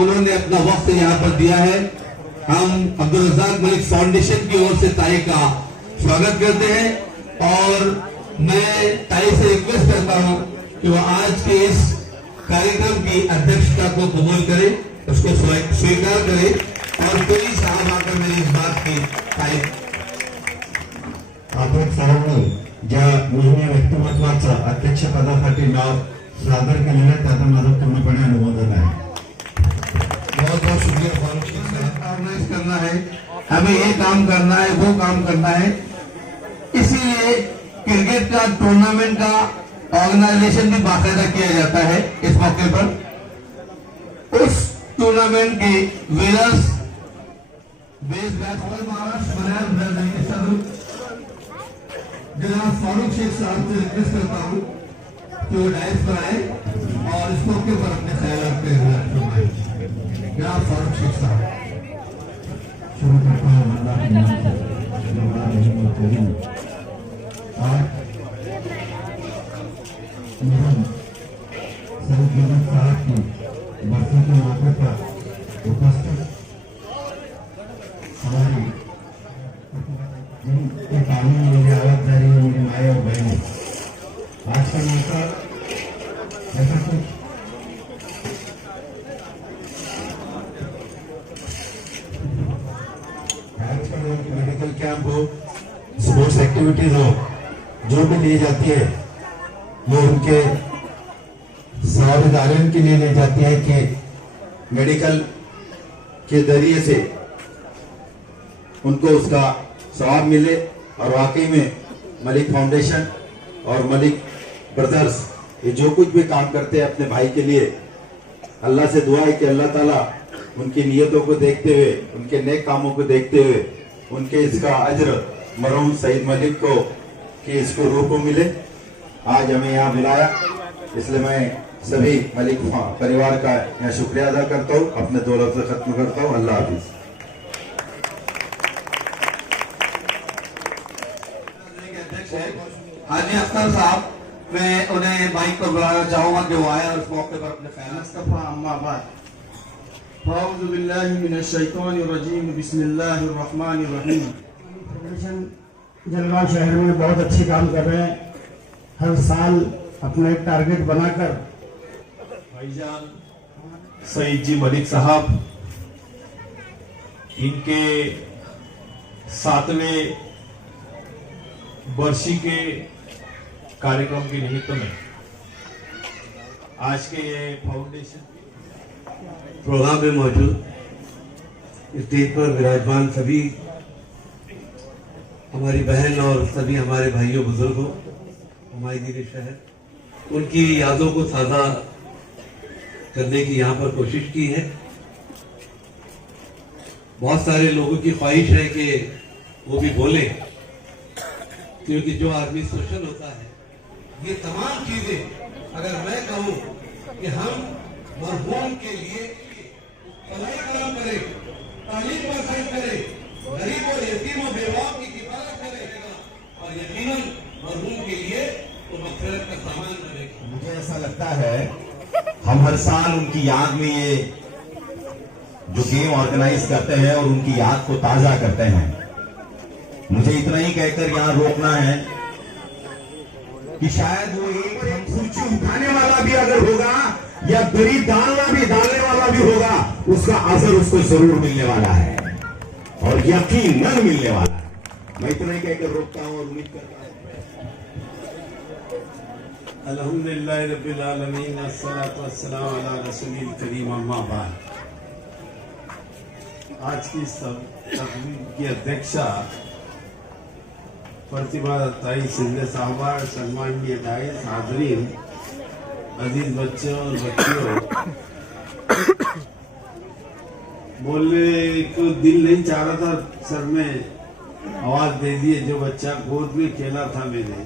उन्होंने अपना वक्त यहाँ पर दिया है। हम अब्दुल रज़ाक मलिक फाउंडेशन की ओर से ताई का स्वागत करते हैं और मैं ताई से रिक्वेस्ट करता हूँ कि वो आज के इस कार्यक्रम की अध्यक्षता को कबूल करे, उसको स्वीकार करे और कोई साहब आकर मेरी इस बात की ताई आपण सर्वांनी ज्या मोजण्या व्यक्तिमत्वाचं अध्यक्ष पदासाठी नाव सादर केलेलं त्याचा माझं पूर्णपणे अनुमोदन आहे। बहुत बहुत शुक्रिया फारूक शेख साहब। ऑर्गेनाइज करना है, हमें ये काम करना है, वो काम करना है, इसीलिए क्रिकेट का टूर्नामेंट का ऑर्गेनाइजेशन भी बाकायदा किया जाता है। इस मौके पर उस टूर्नामेंट के विनर्स बेस बैट्समैन महाराष्ट्र बनाए जनाब फारूक शेख साहब से रिक्वेस्ट करता हूँ कि वो डाइस पर आए और इस मौके पर अपने ख्याल पे जनाब फारूक शेख साहब। शुरू करता हूँ अल्लाह के नाम से जो बड़ा रहीम और करीम। आज सईद मलिक साहब की बरसी के मौके पर उपस्थित हमारी जिनके कानून में मेरी आवाज जा रही है, मेरी माए और बहनें, आज का मौका ऐसा कुछ मेडिकल कैंप हो, स्पोर्ट्स एक्टिविटीज हो, जो भी ली जाती है वो उनके सवाल के लिए ली जाती है कि मेडिकल के जरिए से उनको उसका सवाब मिले। और वाकई में मलिक फाउंडेशन और मलिक ब्रदर्स ये जो कुछ भी काम करते हैं अपने भाई के लिए, अल्लाह से दुआ है कि अल्लाह ताला उनकी नियतों को देखते हुए, उनके नेक कामों को देखते हुए उनके इसका अज्र मरहूम सईद मलिक को कि इसको रूह को मिले। आज हमें यहाँ बुलाया, इसलिए मैं सभी मलिक परिवार का यहाँ शुक्रिया अदा करता हूँ। अपने दो लफ्ज़ खत्म करता हूँ। अल्लाह हाफिज। हाजी अख्तर साहब, मैं उन्हें माइक पर बुलाना चाहूंगा कि वो आए और इस मौके पर अपने ख्याल। अऊज़ु बिल्लाहि मिनश शैतानिर रजीम, बिस्मिल्लाहिर रहमानिर रहीम। जलगांव शहर में बहुत अच्छे काम कर रहे हैं। हर साल अपना एक टारगेट बनाकर भाईजान सईद जी मलिक साहब इनके 7वें वर्षी के कार्यक्रम के निमित्त में आज के ये फाउंडेशन प्रोग्राम में मौजूद स्टेज पर विराजमान सभी हमारी बहन और सभी हमारे भाइयों बुजुर्गों, हमारे दिल शहर, उनकी यादों को ताज़ा करने की यहाँ पर कोशिश की है। बहुत सारे लोगों की ख्वाहिश है कि वो भी बोले, क्योंकि जो आदमी सोशल होता है, ये तमाम चीजें अगर मैं कहूँ कि हम मरहूम के लिए पढ़ाई कलम करे, तालीम बरकत करे, गरीब और यतीम और बेवाओं की किफायत करेगा और यकीनन मरहूम के लिए वो मग़फ़िरत का सामान बनेगा। मुझे ऐसा लगता है हम हर साल उनकी याद में ये जो गेम ऑर्गेनाइज करते हैं और उनकी याद को ताजा करते हैं। मुझे इतना ही कहकर यहाँ रोकना है कि शायद वो एक हम सूची उठाने वाला भी अगर होगा या गरीब डालने वाला भी होगा, उसका असर उसको जरूर मिलने वाला है और यकीनन मिलने वाला है। मैं इतना ही कहकर रोकता हूँ और उम्मीद करता हूँ। अल्हम्दुलिल्लाह रब्बिल आलमीन, अस्सलातु वस्सलामु अला रसूलिल करीम, अम्मा बाद। आज की तकरीब की अध्यक्षा प्रतिभा ताई सिंधे साहबा, सम्माननीय दाइस, हाजरीन, अजीज बच्चों और बच्चियों, बोलने को दिल नहीं चाह रहा था, सर में आवाज दे दिए। जो बच्चा गोद में खेला था मैंने,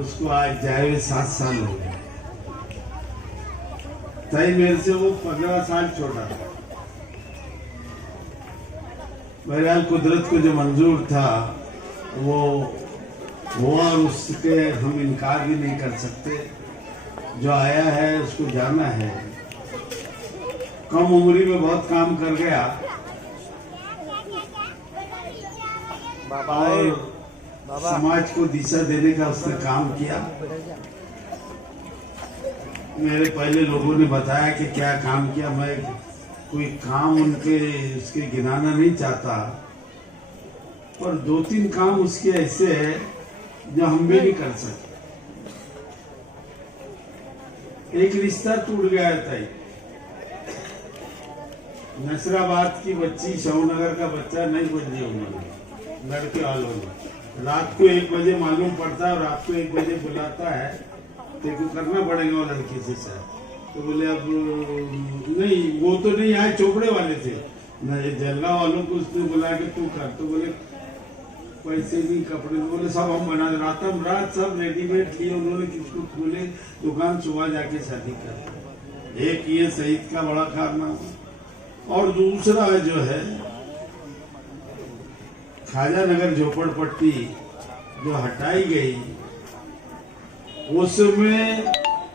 उसको आज जाए हुए 7 साल हो गए। ताई मेरे से वो 15 साल छोटा था। बहरहाल कुदरत को जो मंजूर था वो और उसके हम इनकार भी नहीं कर सकते। जो आया है उसको जाना है। कम उम्र में बहुत काम कर गया और समाज को दिशा देने का उसने काम किया। मेरे पहले लोगों ने बताया कि क्या काम किया, मैं कोई काम उनके उसके गिनाना नहीं चाहता, पर 2-3 काम उसके ऐसे है जो हम भी नहीं कर सकते। एक रिश्ता टूट गया था, नसराबाद की बच्ची शवनगर का बच्चा नहीं बोल दिया उन्होंने, लड़के वालों ने। रात को 1 बजे मालूम पड़ता है और रात को 1 बजे बुलाता है, तेको करना पड़ेगा वो लड़की से सर। तो बोले अब नहीं, वो तो नहीं आए, चोपड़े वाले थे जलगा वालों को उसने बुला के तू कर। तो बोले पैसे भी कपड़े, बोले सब हम बना दे। रात सब रेडीमेड लिए उन्होंने, किसको खोले दुकान, सुबह जाके शादी कर। एक ये शहीद का बड़ा कारनामा। और दूसरा जो है खाजा नगर झोपड़पट्टी जो हटाई गई, उसमें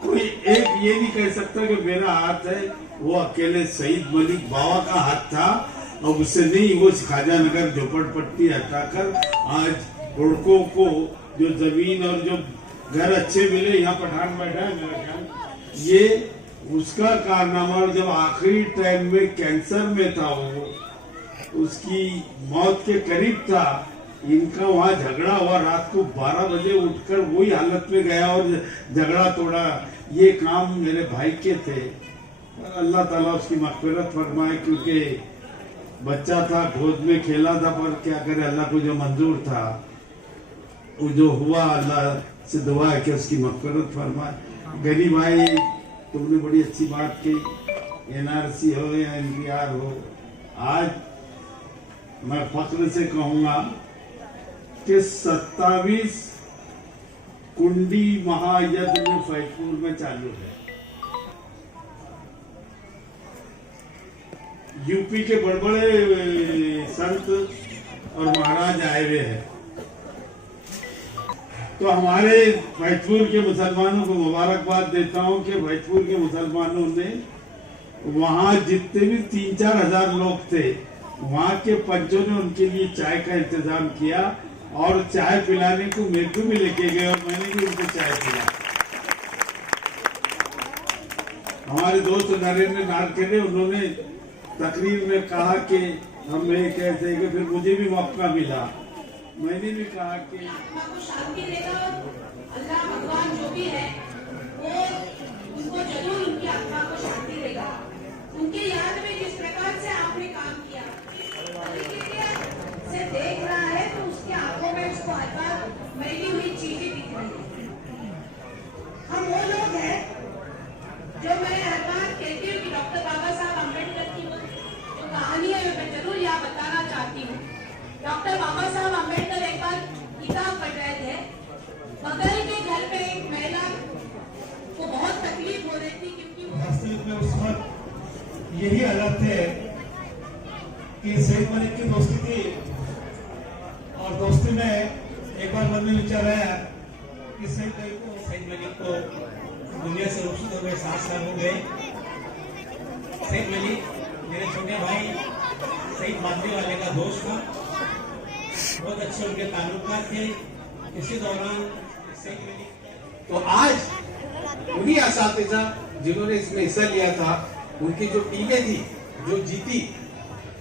कोई एक ये नहीं कह सकता कि मेरा हाथ है, वो अकेले शहीद मलिक बाबा का हाथ था। और उससे नहीं, वो खाजा नगर झोपड़पट्टी हटाकर आज लड़कों को जो जमीन और जो घर अच्छे मिले, यहाँ पठान बैठा है मेरा ख्याल, ये उसका कारनामा। और जब आखिरी टाइम में कैंसर में था, वो उसकी मौत के करीब था, इनका वहां झगड़ा हुआ। रात को 12 बजे उठकर वही हालत में गया और झगड़ा तोड़ा। ये काम मेरे भाई के थे, अल्लाह ताला उसकी मग़फ़िरत फरमाए, क्योंकि बच्चा था, गोद में खेला था, पर क्या करे, अल्लाह को जो मंजूर था वो जो हुआ, अल्लाह से दुआ है कि उसकी मग़फ़िरत फरमाए। गरीब भाई, तुमने बड़ी अच्छी बात की, NRC हो या NPR हो, आज मैं फख्र से कहूंगा कि 27 कुंडी महायज्ञ फैजपुर में चालू है। यूपी के बड़े बड़े संत और महाराज आए हुए हैं। तो हमारे फैजपुर के मुसलमानों को मुबारकबाद देता हूं कि फैजपुर के मुसलमानों ने वहां जितने भी 3-4 हजार लोग थे, वहां के पंचों ने उनके लिए चाय का इंतजाम किया और चाय पिलाने को मेरे को भी लेके गए और मैंने भी उनको चाय पिला। हमारे दोस्त नरेंद्र नारखेड़े, उन्होंने तकरीर में कहा कि हम ये कहते हैं कि फिर मुझे भी मौका मिला, मैंने भी कहा कि शांति देगा। अल्लाह भगवान जो भी है वो उनको जरूर उनकी आत्मा को शांति देगा। उनके याद में जिस प्रकार से आपने काम किया, इस तरीके से देख रहा है तो उसकी आंखों में उसको हर बार मैली हुई चीजें दिख रही है। हम वो लोग हैं जो मैं हर बार कहती हूँ कि डॉक्टर बाबा साहब अम्बेडकर की जो कहानी है मैं जरूर यहाँ बताना चाहती हूँ। डॉक्टर बाबा साहब अम्बेडकर एक बार किताब पढ़ रहे थे, बगल के घर पे एक महिला को बहुत तकलीफ हो रही थी, क्योंकि वास्तविक में उस वक्त यही हालत थे कि शहीद मलिक की दोस्ती थी, और दोस्ती में एक बार मन में विचार आया कि शहीद मलिक को दुनिया से रुखसत हो गए, 7 साल हो गए। शहीद मलिक मेरे छोटे भाई शहीद बांधने वाले का दोस्त था, बहुत अच्छे उनके ताल्लुकात थे। इसी दौरान तो आज उन्हीं असातिज़ा जिन्होंने इसमें हिस्सा लिया था, उनकी जो टीमें थी जो जीती,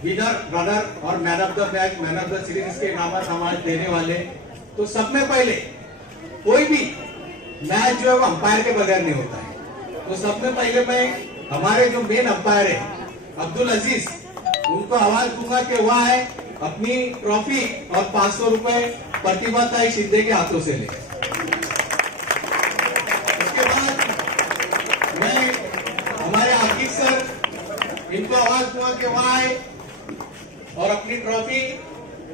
विनर, रनर और man of the match, man of the series के इनाम हम आज देने वाले। तो सब में पहले कोई भी मैच जो है वो अंपायर के बगैर नहीं होता है। तो सब में पहले मैं हमारे जो मेन अंपायर है अब्दुल अजीज, उनको आवाज दूंगा कि वह है अपनी ट्रॉफी और 500 रुपए प्रतिभा ताई शिंदे के हाथों से ले। उसके बाद मैं हमारे आकिब सर, इनको आवाज दूंगा कि वह आए और अपनी ट्रॉफी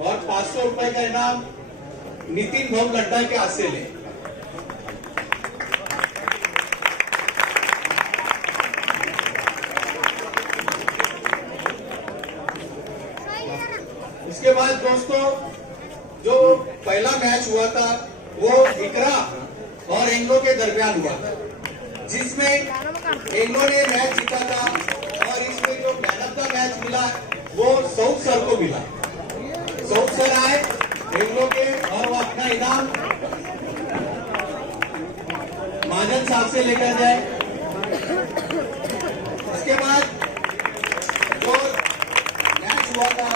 और 500 रुपए का इनाम नितिन भव लड्डा के हाथ से ले। उसके बाद दोस्तों, जो पहला मैच हुआ था वो इकरा और एंग्लो के दरमियान हुआ था, जिसमें एंग्लो ने मैच जीता था और इसमें मैच मिला वो सऊद सर को मिला। सऊद सर आए एमलो के और वो अपना इनाम महाजन साहब से लेकर जाए। उसके बाद जो मैच हुआ था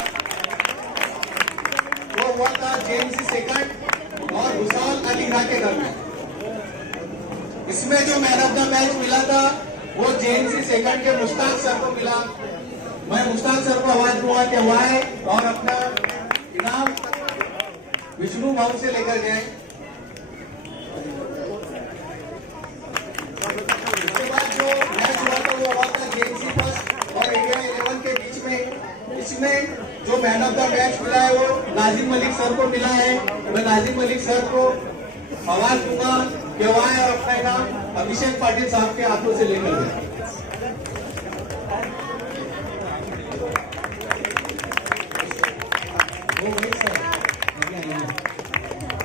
वो हुआ था जेएमसी सेकंड और हुसैन अली खां के दरमियान। इसमें जो मैन ऑफ द मैच मिला था वो जेएमसी सेकंड के मुश्ताक सर को मिला। मैं मुश्ताक सर को आवाज दूंगा कि वो आए और अपना इनाम विष्णु भाव से लेकर गए। उसके बाद जो मैच हुआ था वो हुआ था जेएमसी फर्स्ट और इंडिया 11 के बीच में। इसमें जो मैन ऑफ द मैच मिला है वो नाजिम मलिक सर को मिला है। मैं नाजिम मलिक सर को आवाज दूंगा कि वो आए और अपना इनाम अभिषेक पाटिल साहब के हाथों से लेकर गए।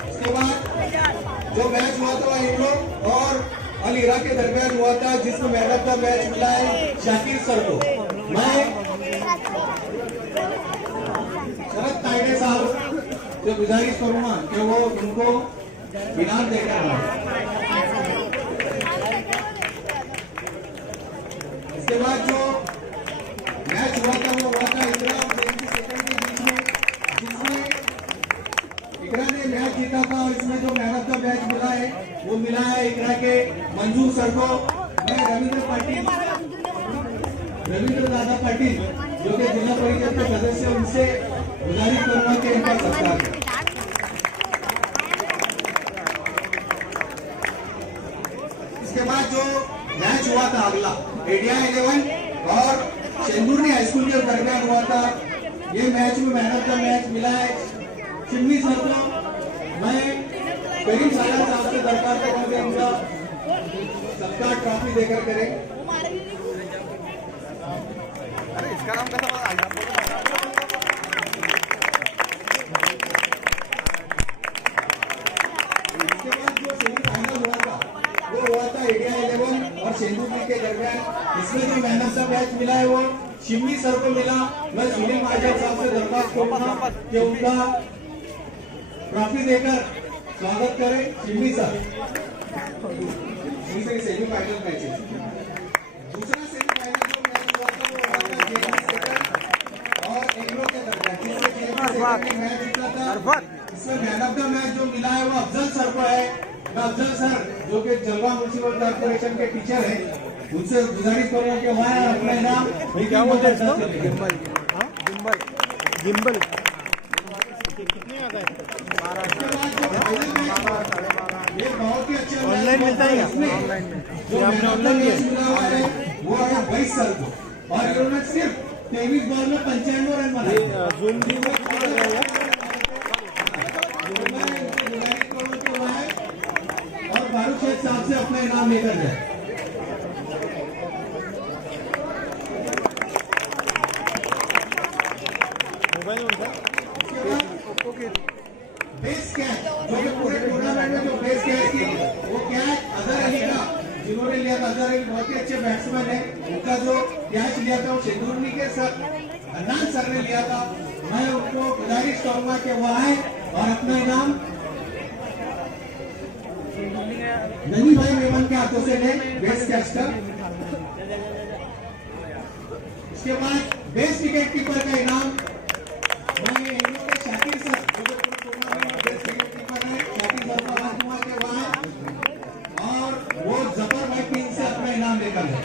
उसके बाद जो मैच हुआ था इंडो और अल इरा के दरमियान हुआ था जिसमें मैन ऑफ द मैच मिला है शाकिर सर को। मैं शरद ताइडे साहब से गुजारिश करूंगा कि वो उनको इनाम देकर आए। इसके बाद जो मैच हुआ था वो हुआ था इकरा और जेएमसी सेकंड के बीच में, जिसमें इकरा ने मैच जीता था और इसमें जो मैन ऑफ द मैच मिला है वो मिला है इकरा के मंजूर सर को। मैं रविंद्र दादा पाटिल जो कि जिला परिषद के सदस्य उनसे गुजारिश करूंगा कि इनका सत्कार करें। इसके बाद जो मैच हुआ था अगला इंडिया 11 और शेंदूरनी हाई स्कूल के दरमियान हुआ था। ये मैच में मैन ऑफ द मैच मिला है चिन्नी सर को। मैं करीम साला साहब से दरखास्त करके उनका सबका ट्रॉफी देकर करें। इसका नाम कैसा इंडिया 11 और शेंदूरनी के दरमियान। इसमें जो मैन ऑफ द मैच मिला है वो शिमनी सर को मिला। मैं सुनील महाजन साहब से दरखास्त करूंगा कि उनका ट्रॉफी देकर स्वागत करें शिमनी सर। सेमीफाइनल मैच दूसरा सेमीफाइनल जो मैच हुआ था वो हुआ था जेएमसी सेकंड और एंग्लो के दरमियान, जिसमें जेएमसी सेकंड ने मैच जीता था। इसमें मैन ऑफ द मैच जो मिला है वो अफजल सर को है। मैं अफजल सर जो कि जलवा म्युनिसिपल कॉर्पोरेशन के टीचर हैं उनसे गुजारिश करूंगा कि वहाँ अपना इनाम क्या बोलते हैं गिम्बल ये बहुत ही अच्छा ऑनलाइन मिलता है। जो ऑनलाइन मिला हुआ है वो है 22 सर को और इन्होंने सिर्फ 23 बॉल में 95 रन बनाए। और फारूक शेख साहब से अपना इनाम लेकर जाए। बेस कैच जो कि पूरे टूर्नामेंट में जो बेस कैच थी वो कैच अजहर अली का जिन्होंने लिया था। अजहर अली बहुत ही अच्छे बैट्समैन है। उनका जो कैच लिया था वो शेंदूरनी के सर अदनान सर ने लिया था। मैं उनको गुजारिश करूंगा कि वो आए और अपना इनाम ननी भाई मेमन के हाथों से ले बेस कैच का। इसके बाद बेस्ट विकेट कीपर का इनाम मैं इंडिया के शाकिर सर जो टूर्नामेंट में बेस्ट विकेट कीपर है शाकिर सर का हाथ हुआ के वहां और वो जफर भाई टीम से अपना इनाम लेकर गए।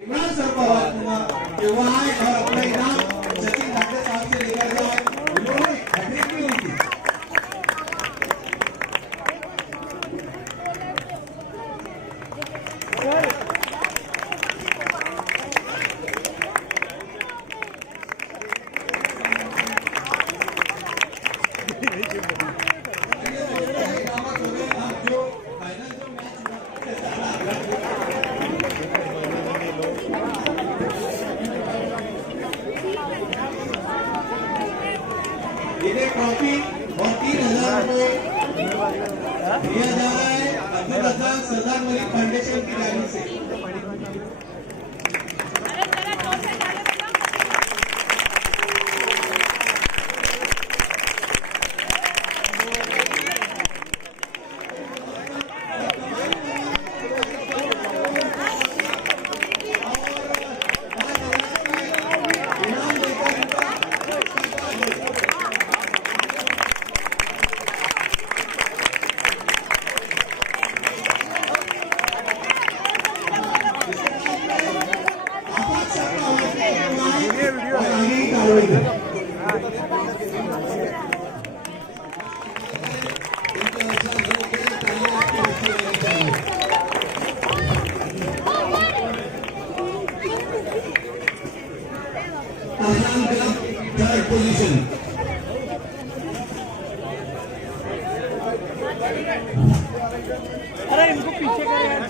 इमरान सर को आवाज दूंगा कि वो आए और अपना इनाम सचिन ठाकरे साहब से लेकर जाए। उन्होंने हैट्रिक भी ली थी। Shahjahan club 3rd position. अरे इनको पीछे कर यार,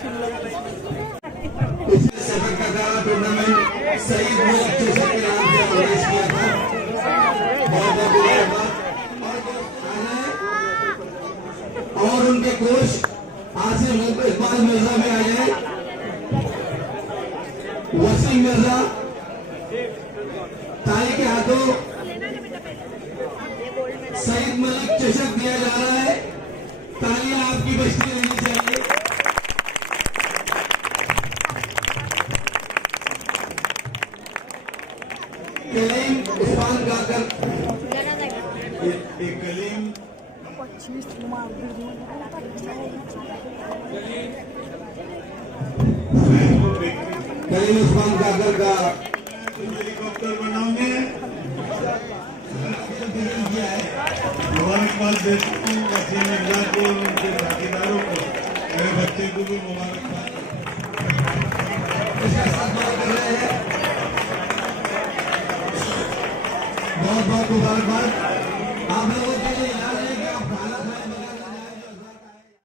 सेकंड का टूर्नामेंट सईद मलिक चेशक के नाम से ऑर्गेनाइज किया था। बहुत बहुत धन्यवाद। और उनके कोच आसिफ इकबाल मिर्जा में आ जाए, वसीम मिर्जा ताली के हाथों सईद मलिक चषक दिया जा रहा है। तालियां आपकी बजती रहनी चाहिए। कलीम उस्मान काकर, कलीम कलीम उस्मान काकर का हेलीकॉप्टर बनाओगे, मुबारकबाद देता हूँ वसीम मिर्जा को और उनके साथीदारों को, मेरे बच्चे को भी मुबारकबाद। बहुत बहुत मुबारकबाद। आप लोगों के लिए याद है